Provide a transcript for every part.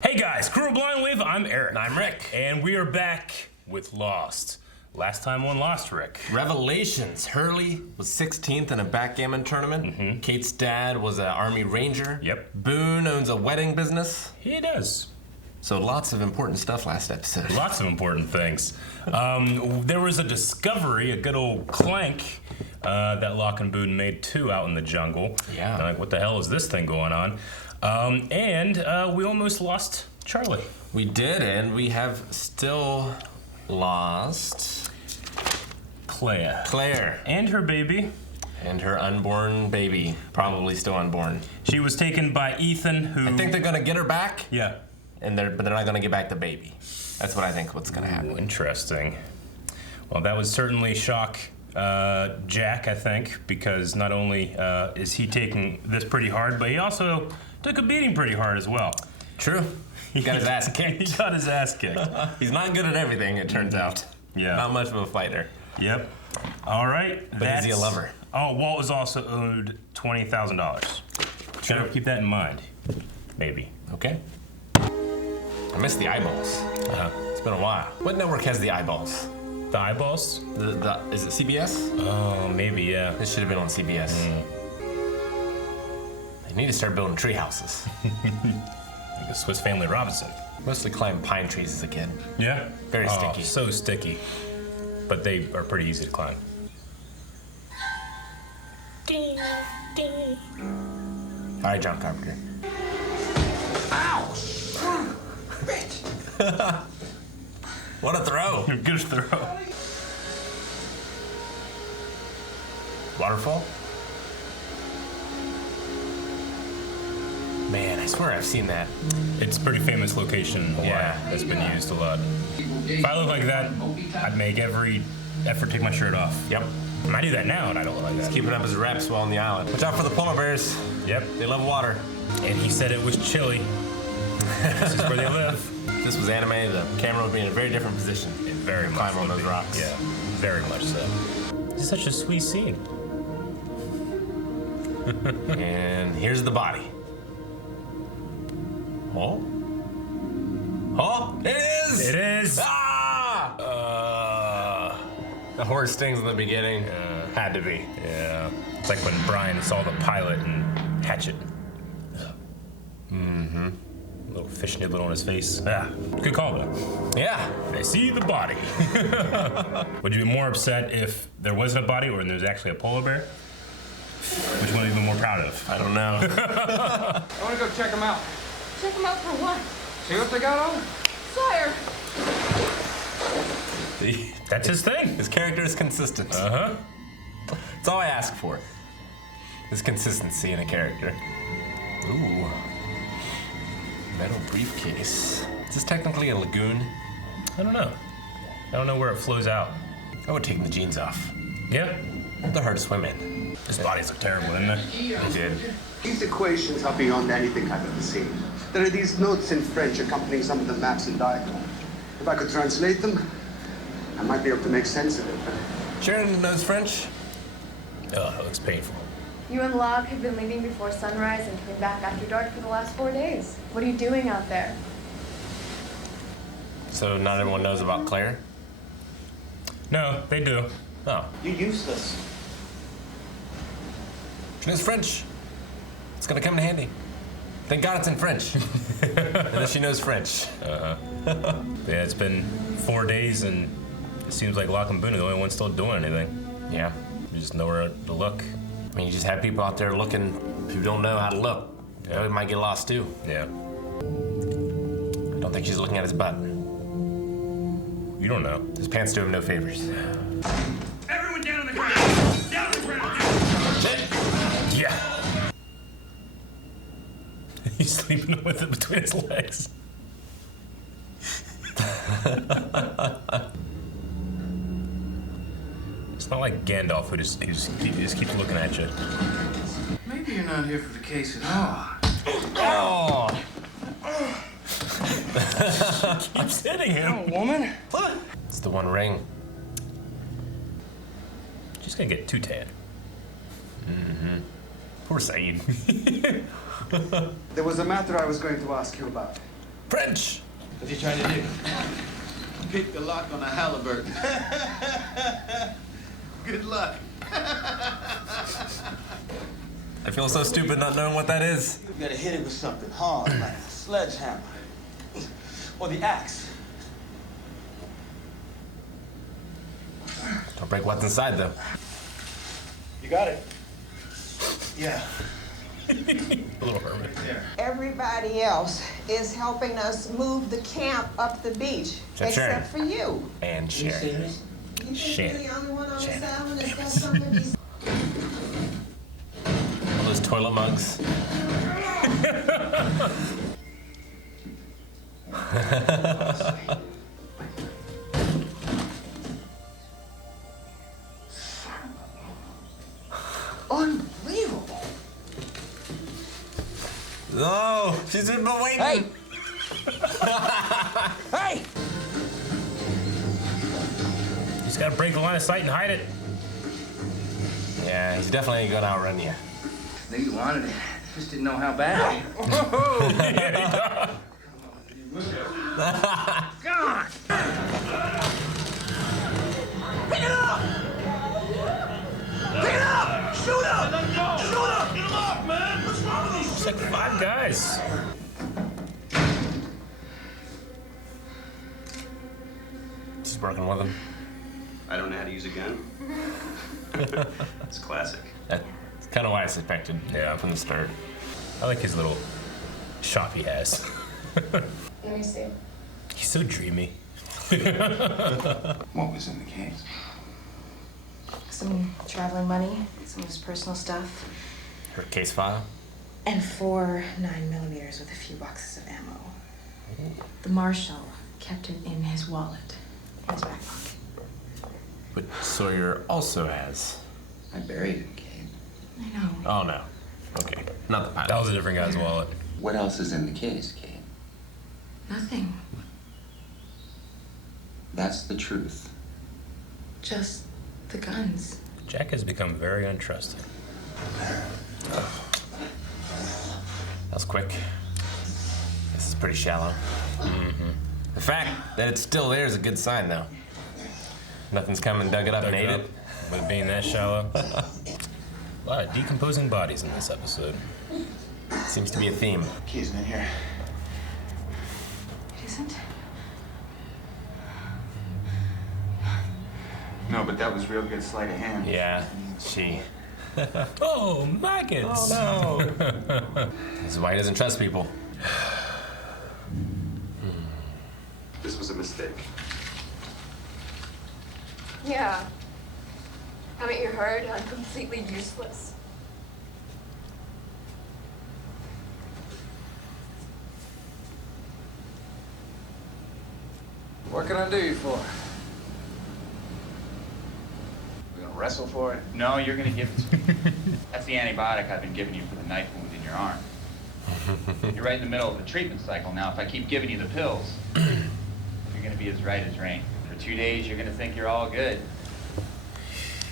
Hey guys, Crew of Blind Wave, I'm Eric. And I'm Rick. And we are back with Lost. Last time on Lost, Rick. Revelations. Hurley was 16th in a backgammon tournament. Kate's dad was an Army Ranger. Yep. Boone owns a wedding business. He does. So lots of important stuff last episode. Lots of important things. There was a discovery, a good old clank, that Locke and Boone made too out in the jungle. Yeah. Like, what the hell is this thing going on? And we almost lost Charlie. We did, and we have still lost Claire. And her baby. And her unborn baby, probably still unborn. She was taken by Ethan, who... I think they're gonna get her back. Yeah. But they're not gonna get back the baby. That's what I think what's gonna happen. Ooh, interesting. Well, that would certainly shock Jack, I think, because not only is he taking this pretty hard, but he also took a beating pretty hard as well. True. He got his ass kicked. He got his ass kicked. He's not good at everything, it turns out. Yeah. Not much of a fighter. Yep. All right. But is he a lover? Oh, Walt was also owed $20,000. Gotta keep that in mind. Maybe. Okay. I missed the eyeballs. It's been a while. What network has the eyeballs? The eyeballs? Is it CBS? Oh, maybe, yeah. This should have been on CBS. They need to start building tree houses. Like the Swiss Family Robinson. Mostly climbed pine trees as a kid. Yeah? Very sticky. So sticky. But they are pretty easy to climb. All right, John Carpenter. Ow! Bitch! What a throw. Good throw. Waterfall? Man, I swear I've seen that. It's a pretty famous location in Hawaii. Yeah. It's been used a lot. If I look like that, I'd make every effort to take my shirt off. Yep. And I do that now, and I don't look like that. Keeping up his reps while on the island. Watch out for the polar bears. Yep. They love water. And he said it was chilly. This is where they live. If this was animated, the camera would be in a very different position. It very much Climb on would those be. rocks. Yeah, very much so. It's such a sweet scene. And here's the body. Oh? Oh, it is! It is! Ah! The horse stings in the beginning. Had to be. Yeah. It's like when Brian saw the pilot and Hatchet. Mm-hmm. Little fish niblet on his face. Yeah. Good call, though. Yeah. I see the body. Would you be more upset if there wasn't a body or there's actually a polar bear? Which one are you even more proud of? I don't know. I want to go check them out. Check them out for what? See what they got on? Sawyer! That's his thing. His character is consistent. Uh-huh. That's all I ask for. Is consistency in a character. Ooh. Metal briefcase. Is this technically a lagoon? I don't know. I don't know where it flows out. I would take the jeans off. Yeah. They're hard to swim in. His bodies look terrible, didn't they? They did. These equations are beyond anything I've ever seen. There are these notes in French accompanying some of the maps and diagrams. If I could translate them, I might be able to make sense of it. Sharon knows French? Oh, that looks painful. You and Locke have been leaving before sunrise and coming back after dark for the last 4 days. What are you doing out there? So not everyone knows about Claire? No, they do. Oh. You're useless. She knows French. It's gonna come in handy. Thank God it's in French. And then she knows French. Yeah, it's been 4 days and it seems like Locke and Boone are the only ones still doing anything. Yeah. You just know where to look. I mean, you just have people out there looking who don't know how to look. Yeah. They might get lost too. Yeah. I don't think she's looking at his butt. You don't know. His pants do him no favors. Everyone down on the ground! Down on the ground! Yeah. He's sleeping with it between his legs. It's not like Gandalf who just keeps looking at you. Maybe you're not here for the case at all. Oh! Keeps hitting him. Woman? It's the one ring. She's gonna get too tan. Poor Saeed. There was a matter I was going to ask you about. French. What's he trying to do? Pick the lock on a Halliburton. Good luck. I feel so stupid not knowing what that is. You gotta hit it with something hard, like a sledgehammer. Or the axe. Don't break what's inside, though. You got it. Yeah. A little hermit. Everybody else is helping us move the camp up the beach, Except Sharon. except for you. And Sharon. You think Shannon. you're the only one on Shannon. this island that's got something to be... All those toilet mugs. Unbelievable. No, she's been waiting. Hey! Hey! He's got to break the line of sight and hide it. Yeah, he's definitely gonna outrun you. Knew you wanted it. Just didn't know how bad. God! Pick it up! Pick it up! Shoot him! Let him go! Shoot him! Get him up, man! What's wrong with these? It's like 5 guys. She's working with him. I don't know how to use a gun. It's classic. That's kind of why I suspected. Yeah. From the start. I like his little shop he has. Let me see. He's so dreamy. What was in the case? Some traveling money, some of his personal stuff, Her case file. and 4 9mm with a few boxes of ammo. The marshal kept it in his wallet, in his back pocket. But Sawyer also has. I buried it, Kate. I know. Oh no. Okay. Not the pilot. That was a different guy's wallet. What else is in the case, Kate? Nothing. That's the truth. Just the guns. Jack has become very untrusting. That was quick. This is pretty shallow. Mm-hmm. The fact that it's still there is a good sign, though. Nothing's come and dug it up and ate it. With it being that shallow. A lot of decomposing bodies in this episode. Seems to be a theme. Key's in here. It isn't? No, but that was real good sleight of hand. Yeah, she. Oh, maggots! Oh no! This is why he doesn't trust people. This was a mistake. Yeah. Haven't you heard? I'm completely useless. What can I do you for? We gonna wrestle for it? No, you're gonna give it to me. That's the antibiotic I've been giving you for the knife wound in your arm. You're right in the middle of the treatment cycle now. If I keep giving you the pills, you're gonna be as right as rain. For 2 days, you're gonna think you're all good.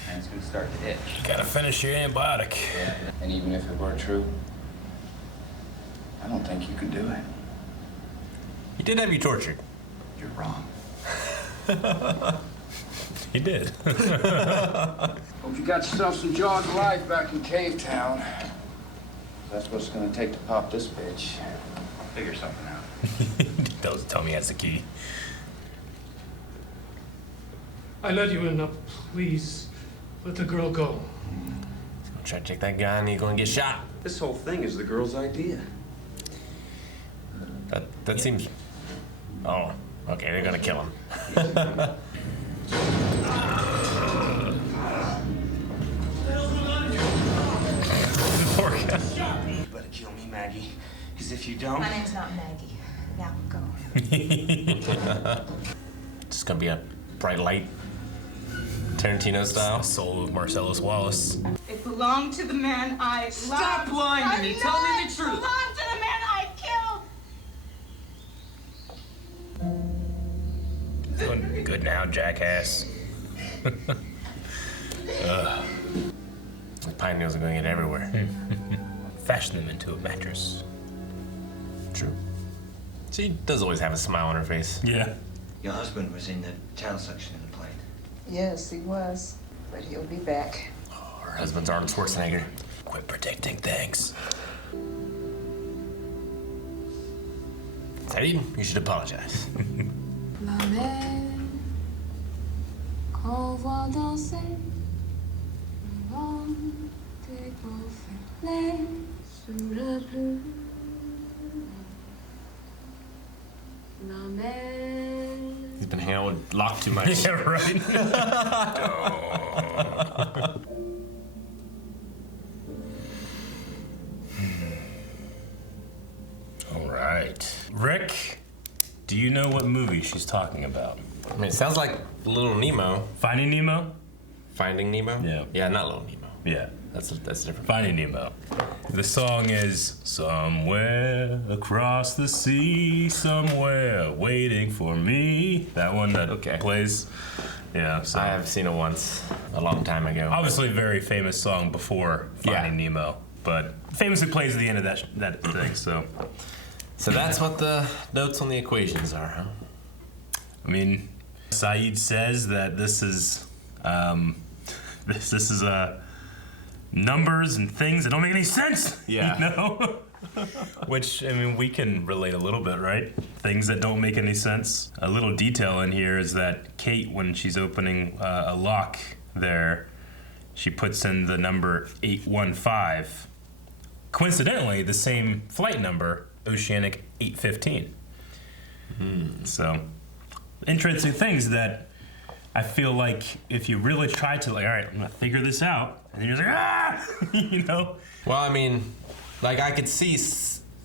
And it's gonna start to itch. Gotta finish your antibiotic. And even if it were true, I don't think you could do it. He did have you tortured. You're wrong. He did. Hope you got yourself some jaws of life back in Cave Town. That's what it's gonna take to pop this bitch. Figure something out. Don't tell me he has the key. I let you in. Now, please, let the girl go. Try to take that gun, you're gonna get shot. This whole thing is the girl's idea. That seems. Oh, okay, they're gonna kill him. Poor guy. You better kill me, Maggie. Because if you don't... My name's not Maggie. Now go. It's gonna be a bright light. Tarantino style. The soul of Marcellus Wallace. It belonged to the man I loved. Stop lying to me. Tell me the truth. It belonged to the man I killed. Doing good now, jackass. The pine needles are going in everywhere. Fashion them into a mattress. True. She does always have a smile on her face. Yeah. Your husband was in the tail section of the plane. Yes, he was, but he'll be back. Oh, her husband's Arnold Schwarzenegger. Quit predicting things. Saeed, you should apologize. Ma mère, qu'on voit danser, devant tes reflets sous la pluie. Ma mère. He's been hanging out with Locke too much. Yeah, right. All right. Rick, do you know what movie she's talking about? I mean, it sounds like Little Nemo. Finding Nemo? Finding Nemo? Yeah. Yeah, not Little Nemo. Yeah. That's different. Finding Nemo. The song is somewhere across the sea, somewhere waiting for me. That one that plays. Yeah, so I have seen it once, a long time ago. obviously a very famous song before Finding Nemo, but famously plays at the end of that thing. So that's what the notes on the equations are, huh? I mean, Saeed says that this is this is numbers and things that don't make any sense. Yeah. You know? Which, I mean, we can relate a little bit, right? Things that don't make any sense. A little detail in here is that Kate, when she's opening a lock there, she puts in the number 815. Coincidentally, the same flight number, Oceanic 815. So, interesting things that I feel like if you really try to, like, all right, I'm gonna figure this out, and then you're like, ah, you know? Well, I mean, like I could see,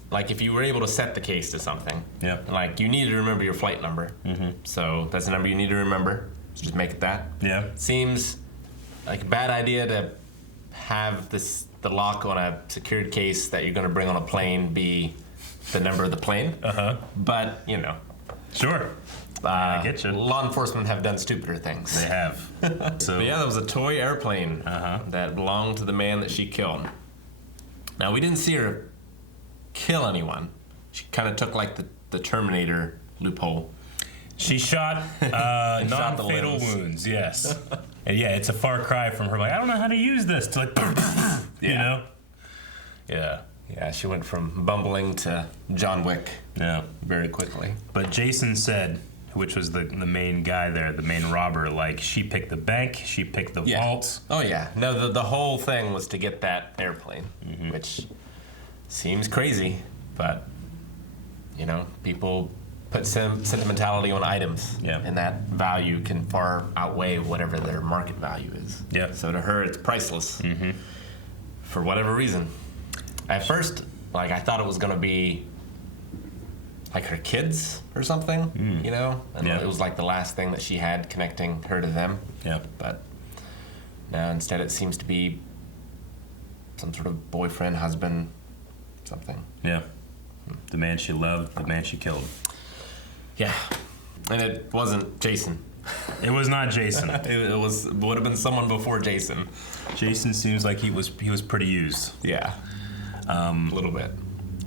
like if you were able to set the case to something, Yeah. like you need to remember your flight number. So that's the number you need to remember. So just make it that. Yeah. Seems like a bad idea to have the lock on a secured case that you're going to bring on a plane be the number of the plane. But you know. Sure. I get you. Law enforcement have done stupider things. They have. So But yeah, that was a toy airplane that belonged to the man that she killed. Now, we didn't see her kill anyone. She kind of took like the Terminator loophole. she shot Shot the non-fatal limbs. wounds, yes. And yeah, it's a far cry from her, like, I don't know how to use this, to like, you know? Yeah. Yeah, she went from bumbling to John Wick Yeah. very quickly. But Jason said, which was the main guy there, the main robber, like, she picked the bank, she picked the vault. Oh, yeah. No, the whole thing was to get that airplane, which seems crazy, but, you know, people put sentimentality on items, and that value can far outweigh whatever their market value is. Yeah. So to her, it's priceless for whatever reason. At first, like, I thought it was going to be like her kids or something, you know? And Yeah. it was like the last thing that she had connecting her to them. Yeah. But now instead it seems to be some sort of boyfriend, husband, something. Yeah. The man she loved, the man she killed. Yeah. And it wasn't Jason. It was not Jason. It would have been someone before Jason. Jason seems like he was pretty used. Yeah. A little bit.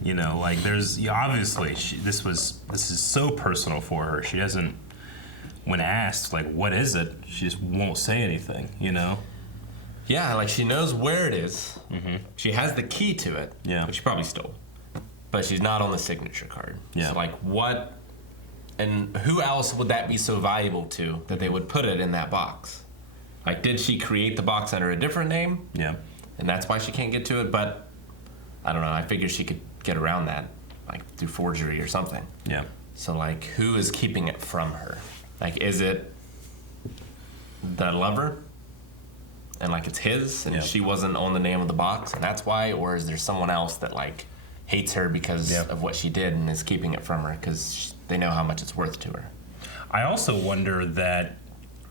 You know, like obviously this is so personal for her. She doesn't, when asked like what is it, she just won't say anything. You know. Yeah, like she knows where it is. She has the key to it. Yeah. Which she probably stole. But she's not on the signature card. Yeah. So like what, and who else would that be so valuable to that they would put it in that box? Like, did she create the box under a different name? Yeah. And that's why she can't get to it, but I don't know, I figure she could get around that, like through forgery or something. Yeah. So like, who is keeping it from her? Like, is it the lover? And like it's his, and she wasn't on the name of the box, and that's why? Or is there someone else that like hates her because of what she did and is keeping it from her because they know how much it's worth to her? I also wonder that,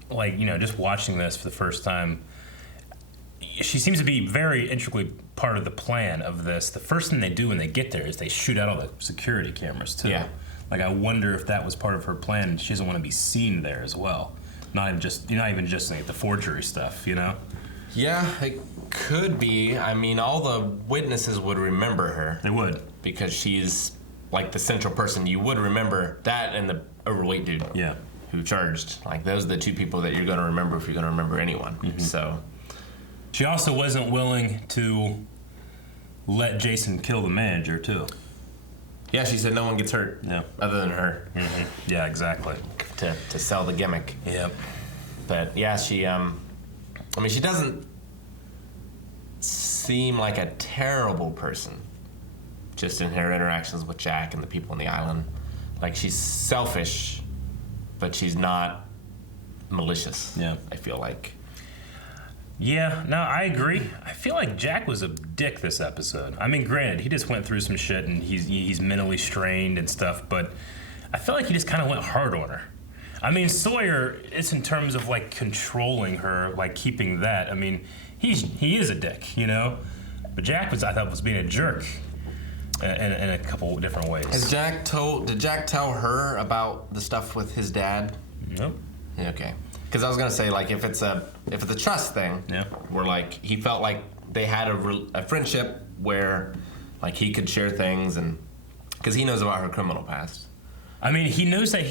like, you know, just watching this for the first time, she seems to be very intricately part of the plan of this. The first thing they do when they get there is they shoot out all the security cameras too. Yeah. Like, I wonder if that was part of her plan, and she doesn't want to be seen there as well. Not even just like the forgery stuff, you know? Yeah, it could be. I mean, all the witnesses would remember her. They would. Because she's like the central person you would remember, that and the overweight dude. Yeah. Who charged. Like, those are the two people that you're going to remember if you're going to remember anyone. So. She also wasn't willing to let Jason kill the manager, too. Yeah, she said no one gets hurt. Yeah. Other than her. Yeah, exactly. To sell the gimmick. Yep. But yeah, she, I mean, she doesn't seem like a terrible person. Just in her interactions with Jack and the people on the island. Like, she's selfish, but she's not malicious. Yeah. I feel like. Yeah, no, I agree. I feel like Jack was a dick this episode. I mean, granted, he just went through some shit and he's mentally strained and stuff, but I feel like he just kind of went hard on her. I mean, Sawyer, it's in terms of like controlling her, like keeping that. I mean, he is a dick, you know? But Jack I thought was being a jerk in a couple different ways. Did Jack tell her about the stuff with his dad? Nope. Yeah, okay. Because I was gonna say, like, if it's a trust thing, yeah, where like he felt like they had a friendship where like he could share things, and because he knows about her criminal past. I mean, he knows that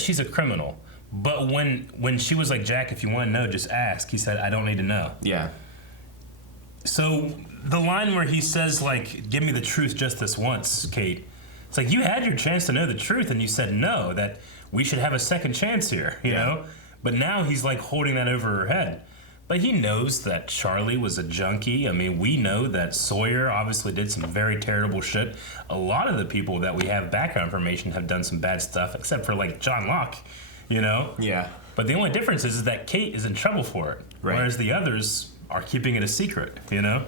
she's a criminal, but when she was like, Jack, if you want to know, just ask. He said, I don't need to know. Yeah. So the line where he says, like, give me the truth just this once, Kate. It's like, you had your chance to know the truth and you said no, that we should have a second chance here, you know? But now he's like holding that over her head. But he knows that Charlie was a junkie. I mean, we know that Sawyer obviously did some very terrible shit. A lot of the people that we have background information have done some bad stuff, except for like John Locke, you know? Yeah. But the only difference is that Kate is in trouble for it, whereas the others are keeping it a secret, you know?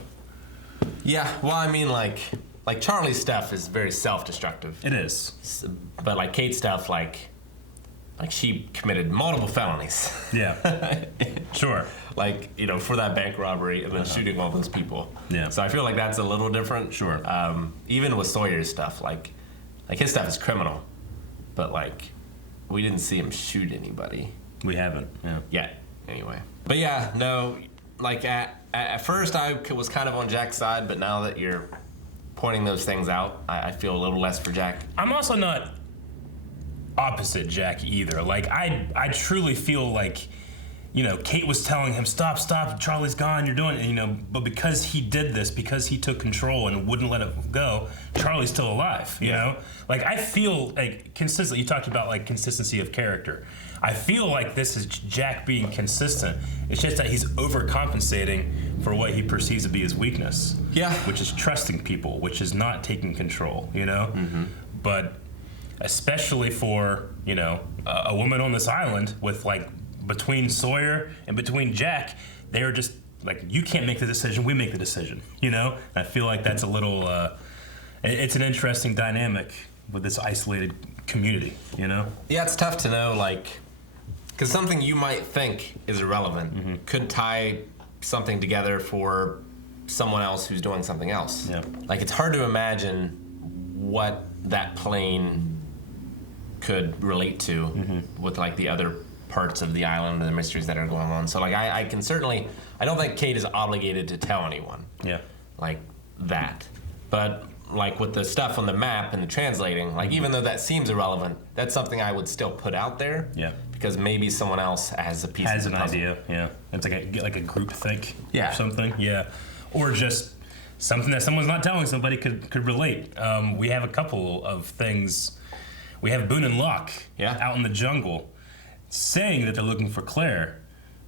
Yeah, well, I mean, like Charlie's stuff is very self-destructive. It is. But like Kate's stuff, like she committed multiple felonies. Yeah. Sure. Like, you know, for that bank robbery and then shooting all those people. Yeah. So I feel like that's a little different. Sure. Even with Sawyer's stuff, like his stuff is criminal, but like we didn't see him shoot anybody. We haven't. Yeah. Yet, anyway. But yeah, no. Like at first I was kind of on Jack's side, but now that you're pointing those things out, I feel a little less for Jack. I'm also not opposite Jack either. Like I truly feel like, you know, Kate was telling him, stop, Charlie's gone, you're doing it, you know, but because he did this, because he took control and wouldn't let it go, Charlie's still alive, you know? Like, I feel like consistent, you talked about like consistency of character. I feel like this is Jack being consistent. It's just that he's overcompensating for what he perceives to be his weakness. Yeah. Which is trusting people, which is not taking control, you know? Mm-hmm. But especially for, you know, a woman on this island with like, between Sawyer and between Jack, they're just like, you can't make the decision, we make the decision, you know? And I feel like that's a little, it's an interesting dynamic with this isolated community, you know? Yeah, it's tough to know, like, because something you might think is irrelevant could tie something together for someone else who's doing something else. Yeah. Like, it's hard to imagine what that plane could relate to with, like, the other parts of the island and the mysteries that are going on. So, like, I can certainly, I don't think Kate is obligated to tell anyone. Yeah. Like, that. But, like, with the stuff on the map and the translating, like, even though that seems irrelevant, that's something I would still put out there. Yeah. Because maybe someone else has a piece of the puzzle. Has an idea, yeah. It's like a group think or something, yeah. Or just something that someone's not telling somebody could relate. We have a couple of things. We have Boone and Locke out in the jungle saying that they're looking for Claire,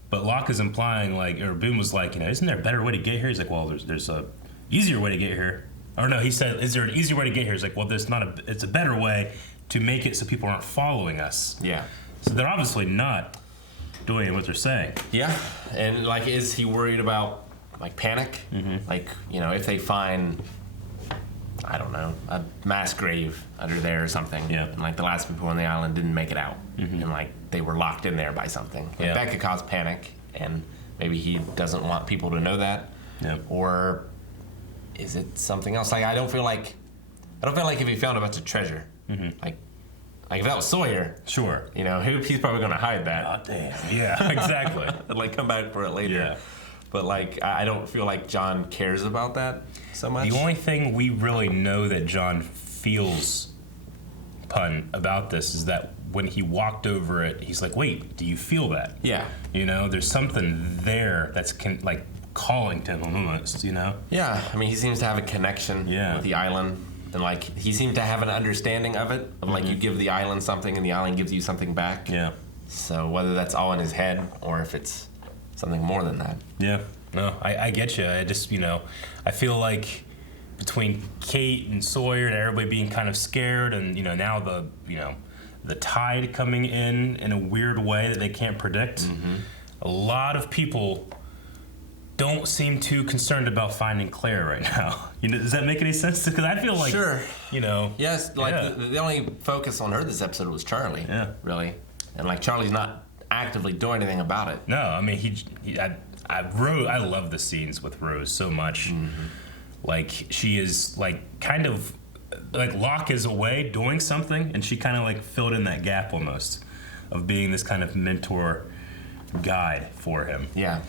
but Locke is implying, like, or Boone was like, you know, isn't there a better way to get here? He's like, well, there's a easier way to get here. Or no, he said, is there an easier way to get here? He's like, well, it's a better way to make it so people aren't following us. Yeah. So they're obviously not doing what they're saying. Yeah, and, like, is he worried about, like, panic? Like, you know, if they find, I don't know, a mass grave under there or something. Yeah. And, like, the last people on the island didn't make it out. And, like, they were locked in there by something. Like, that could cause panic, and maybe he doesn't want people to know that. Yeah. Or is it something else? Like, I don't feel like if he found a bunch of treasure, like if that was Sawyer, sure, you know, he's probably gonna hide that. Oh, damn. Yeah, exactly. And, like, come back for it later. Yeah. But, like, I don't feel like John cares about that so much. The only thing we really know that John feels pun about this is that when he walked over it, he's like, wait, do you feel that? Yeah. You know, there's something there that's like calling to him almost, you know? Yeah, I mean, he seems to have a connection with the island. And, like, he seemed to have an understanding of it. Of, like, you give the island something and the island gives you something back. Yeah. So whether that's all in his head or if it's something more than that. Yeah. No, I get you. I just, you know, I feel like between Kate and Sawyer and everybody being kind of scared and, you know, now the tide coming in a weird way that they can't predict, a lot of people don't seem too concerned about finding Claire right now. You know, does that make any sense? Because I feel like, you know. Yes, like the only focus on her this episode was Charlie. Yeah. Really. And like Charlie's not actively doing anything about it. No, I mean, I love the scenes with Rose so much. Like, she is like kind of like Locke is away doing something and she kind of like filled in that gap almost of being this kind of mentor guide for him. Yeah.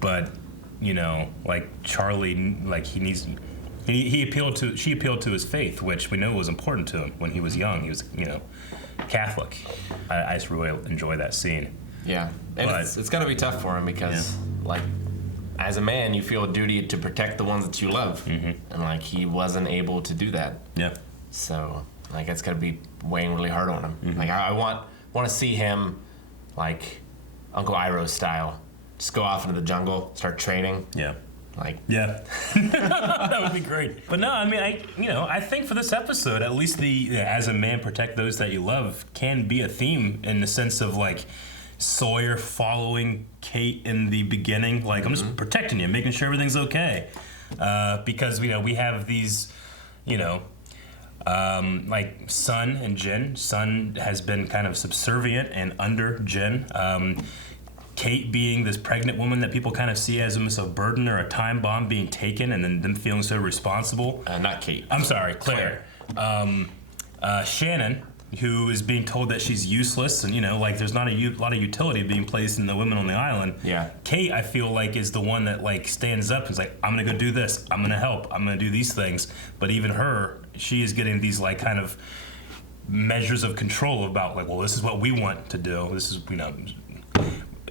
But you know, like Charlie, like she appealed to his faith, which we know was important to him when he was young. He was, you know, Catholic. I just really enjoy that scene. Yeah, and it's got to be tough for him because, like, as a man, you feel a duty to protect the ones that you love, and like he wasn't able to do that. Yeah. So like it's got to be weighing really hard on him. Like I want to see him, like Uncle Iroh style. Just go off into the jungle, start training. Yeah. Like. Yeah. That would be great. But no, I mean, I think for this episode, at least the as a man protect those that you love can be a theme in the sense of like Sawyer following Kate in the beginning. Like, I'm just protecting you, making sure everything's okay. Because, you know, we have these, you know, like Sun and Jin. Sun has been kind of subservient and under Jin. Kate being this pregnant woman that people kind of see as almost a burden or a time bomb being taken and then them feeling so responsible. Not Kate. I'm sorry, Claire. Shannon, who is being told that she's useless and, you know, like there's not a lot of utility being placed in the women on the island. Yeah. Kate, I feel like, is the one that like stands up and is like, I'm going to go do this. I'm going to help. I'm going to do these things. But even her, she is getting these like kind of measures of control about like, well, this is what we want to do. This is, you know,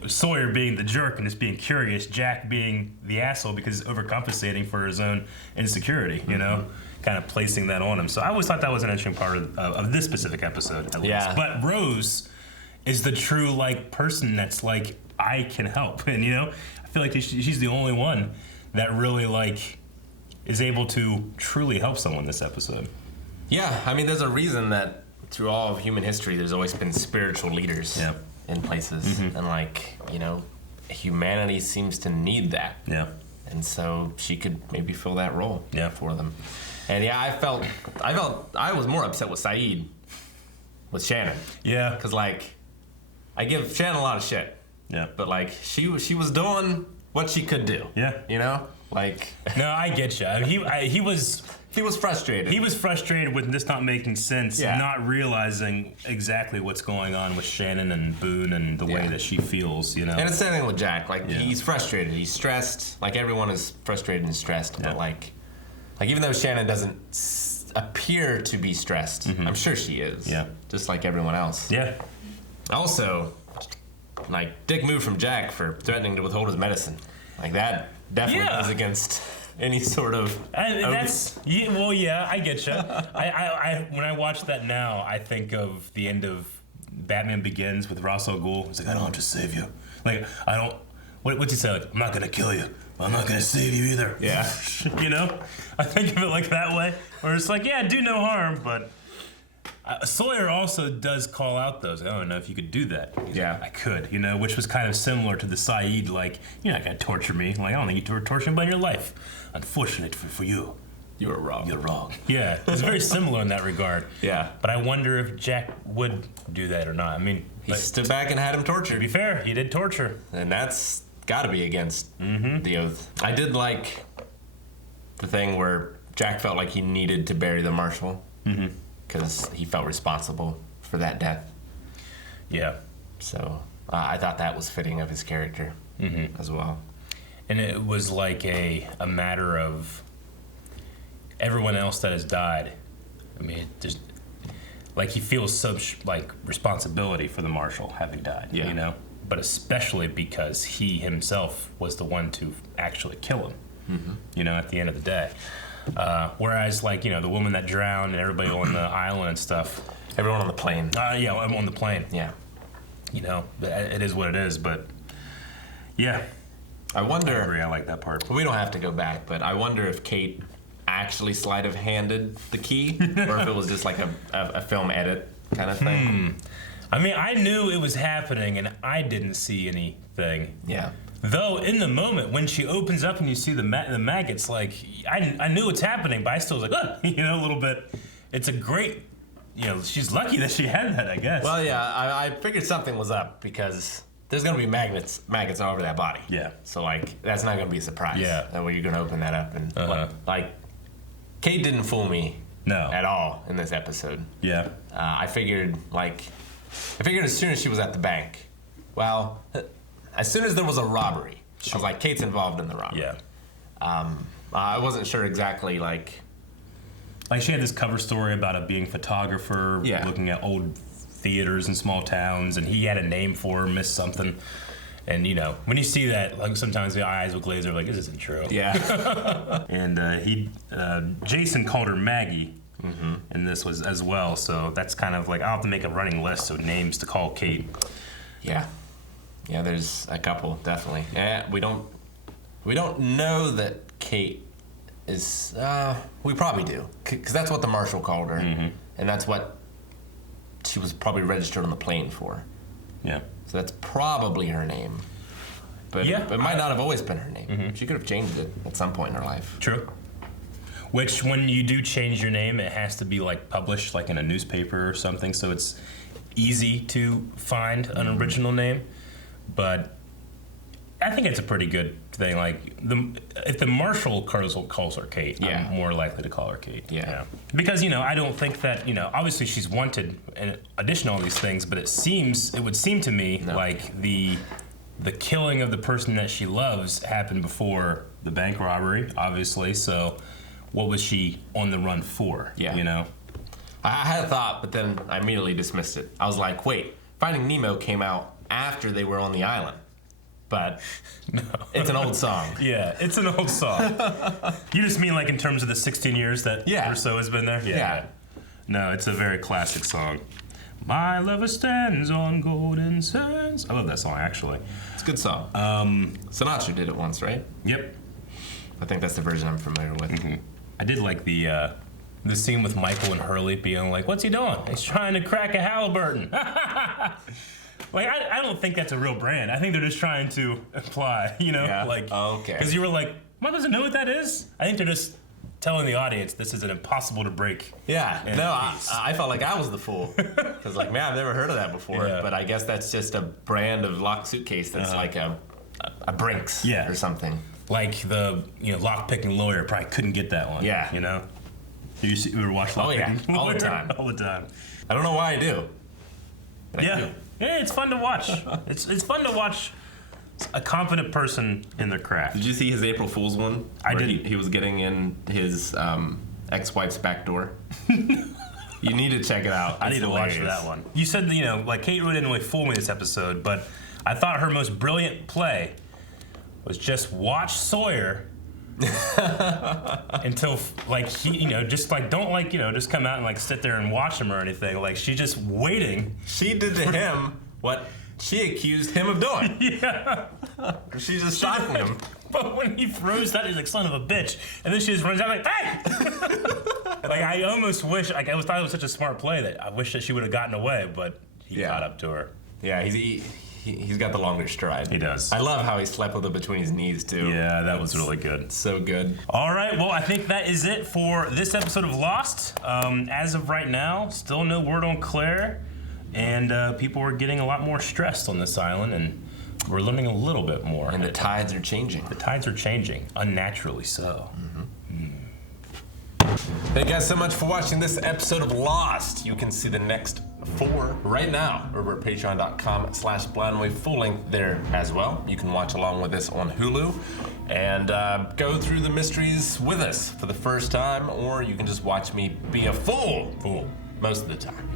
Sawyer being the jerk and just being curious, Jack being the asshole because he's overcompensating for his own insecurity, you know, kind of placing that on him. So I always thought that was an interesting part of this specific episode, at least. But Rose is the true, like, person that's like, I can help. And, you know, I feel like she's the only one that really, like, is able to truly help someone this episode. Yeah, I mean, there's a reason that through all of human history, there's always been spiritual leaders. Yeah. In places, and like, you know, humanity seems to need that. Yeah. And so she could maybe fill that role for them. And yeah, I was more upset with Saeed, with Shannon. Yeah. Because like, I give Shannon a lot of shit. Yeah. But like, she was doing what she could do. Yeah. You know, like. No, I get you. I mean, he was frustrated. He was frustrated with this not making sense, not realizing exactly what's going on with Shannon and Boone and the way that she feels, you know. And it's the same thing with Jack. Like, he's frustrated. He's stressed. Like, everyone is frustrated and stressed. But, like even though Shannon doesn't appear to be stressed, I'm sure she is. Yeah. Just like everyone else. Yeah. Also, like, dick move from Jack for threatening to withhold his medicine. Like, that definitely goes against any sort of. I get you. I when I watch that now, I think of the end of Batman Begins with Ra's al Ghul. He's like, I don't have to save you. Like, I don't. What's he say? Like, I'm not gonna kill you, but I'm not gonna save you either. Yeah. You know, I think of it like that way, where it's like, yeah, do no harm, but. Sawyer also does call out those. I don't know if you could do that. I could, you know, which was kind of similar to the Saeed, like, you're not going to torture me. Like, I don't think you torture me by your life. Unfortunate for you. You were wrong. You're wrong. Yeah, it's very similar in that regard. Yeah. But I wonder if Jack would do that or not. I mean, he stood back and had him tortured. To be fair, he did torture. And that's got to be against the oath. I did like the thing where Jack felt like he needed to bury the marshal. Because he felt responsible for that death. Yeah. So I thought that was fitting of his character as well. And it was like a matter of everyone else that has died. I mean, just like he feels such like responsibility for the marshal having died, you know, but especially because he himself was the one to actually kill him, you know, at the end of the day. Whereas, like, you know, the woman that drowned and everybody on the island and stuff. Everyone on the plane. Yeah, I'm on the plane. Yeah. You know, it is what it is, but yeah. I wonder. I agree, I like that part. We don't have to go back, but I wonder if Kate actually sleight of handed the key, or if it was just like a film edit kind of thing. I mean, I knew it was happening, and I didn't see anything. Yeah. Though in the moment when she opens up and you see the maggots, like I knew it's happening, but I still was like, oh, you know, a little bit. It's a great, you know, she's lucky that she had that, I guess. Well, yeah, I figured something was up because there's gonna be maggots all over that body. Yeah. So like that's not gonna be a surprise. Yeah. That way you're gonna open that up and like Kate didn't fool me. No. At all in this episode. Yeah. I figured as soon as she was at the bank, well, as soon as there was a robbery, I was like, Kate's involved in the robbery. Yeah. I wasn't sure exactly like she had this cover story about it being a photographer, looking at old theaters in small towns, and he had a name for her, missed something. And you know, when you see that, like sometimes the eyes will glaze over, like, this isn't true. Yeah. And Jason called her Maggie, and this was as well. So that's kind of like, I'll have to make a running list of names to call Kate. Yeah. Yeah, there's a couple, definitely. Yeah, we don't know that Kate is, we probably do. Because that's what the marshal called her. And that's what she was probably registered on the plane for. Yeah. So that's probably her name. But it might not have always been her name. She could have changed it at some point in her life. True. Which, when you do change your name, it has to be like published like in a newspaper or something, so it's easy to find an original name. But I think it's a pretty good thing. Like, if the marshal calls her Kate, I'm more likely to call her Kate. Yeah. Because, you know, I don't think that, you know, obviously she's wanted in addition to all these things, but it would seem to me like the killing of the person that she loves happened before the bank robbery, obviously. So what was she on the run for? Yeah. You know? I had a thought, but then I immediately dismissed it. I was like, wait, Finding Nemo came out after they were on the island. But no. It's an old song. Yeah, it's an old song. You just mean like in terms of the 16 years that or so has been there? Yeah. No, it's a very classic song. My lover stands on golden sands. I love that song, actually. It's a good song. Sinatra did it once, right? Yep. I think that's the version I'm familiar with. I did like the scene with Michael and Hurley being like, what's he doing? He's trying to crack a Halliburton. Like, I don't think that's a real brand. I think they're just trying to imply, you know? Yeah. Like, okay. Because you were like, Mike doesn't know what that is? I think they're just telling the audience this is an impossible to break. Yeah. No, I felt like I was the fool. Because, like, man, I've never heard of that before. Yeah. But I guess that's just a brand of lock suitcase that's like a Brinks or something. Like the, you know, lock-picking lawyer probably couldn't get that one. Yeah. You know? You ever watch lock-picking? All the time. All the time. I don't know why I do. But I do. Yeah, it's fun to watch. It's fun to watch a competent person in their craft. Did you see his April Fool's one? I did. He was getting in his ex-wife's back door. You need to check it out. I need to watch that one. You said, you know, like, Kate really didn't really fool me this episode, but I thought her most brilliant play was just watch Sawyer until, like, he, you know, just like, don't, like, you know, just come out and like sit there and watch him or anything. Like, she's just waiting. She did to him what she accused him of doing. Yeah. She's just shocking him. But when he throws that, he's like, son of a bitch. And then she just runs out like, hey! Like, I almost wish, like, thought it was such a smart play that I wish that she would have gotten away, but he caught up to her. Yeah, he's got the longer stride. He does. I love how he slept with it between his knees, too. Yeah, that was really good. So good. All right, well, I think that is it for this episode of Lost. As of right now, still no word on Claire, and people are getting a lot more stressed on this island, and we're learning a little bit more. And the tides are changing. The tides are changing, unnaturally so. Thank you guys so much for watching this episode of Lost. You can see the next 4 right now over at patreon.com/blindwave, full length there as well. You can watch along with us on Hulu and go through the mysteries with us for the first time, or you can just watch me be a fool most of the time.